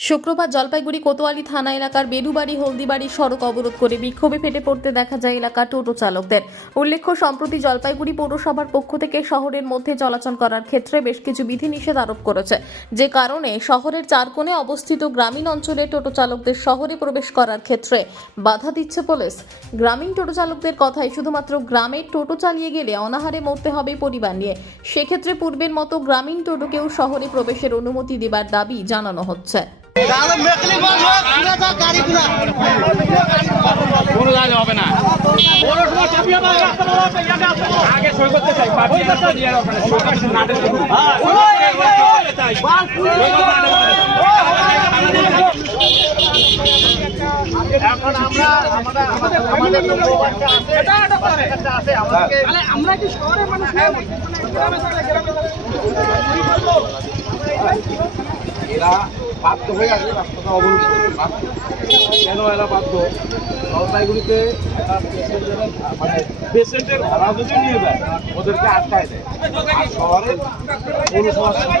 শুক্রবার জলপাইগুড়ি কোতোয়ালি থানা এলাকার বেডুবাড়ি হলদিবাড়ি সড়ক অবরোধ করে বিক্ষোভে ফেটে পড়তে দেখা যায় এলাকার টোটো চালকদের। উল্লেখ্য, সম্প্রতি জলপাইগুড়ি পৌরসভার পক্ষ থেকে শহরের মধ্যে চলাচল করার ক্ষেত্রে বেশ কিছু বিধিনিষেধ আরোপ করেছে। যে কারণে শহরের চার কোণে অবস্থিত গ্রামীণ অঞ্চলে টোটো চালকদের শহরে প্রবেশ করার ক্ষেত্রে বাধা দিচ্ছে পুলিশ। গ্রামীণ টোটো চালকদের কথায় শুধুমাত্র গ্রামের টোটো চালিয়ে গেলে অনাহারে মরতে হবে পরিবার নিয়ে। সেক্ষেত্রে পূর্বের মতো গ্রামীণ টোটোকেও শহরে প্রবেশের অনুমতি দেবার দাবি জানানো হচ্ছে। হবে না। আগে সই করতে চাই এখন আমরা আমরা আমাদের আমাদের আছে এটা এটা করে এটা আছে আমাদেরকে আমরা কি শহরের মানুষ? এরা বাধ্য হয়ে আছে রাস্তাটা অবরোধ বাধ্য কেন এরা বাধ্য? জলপাইগুড়িতে মানে পেশেন্টের ভাড়া যদি নিয়ে যায় ওদেরকে আটকায় দেয়। আর শহরের পৌরসভা যাওয়া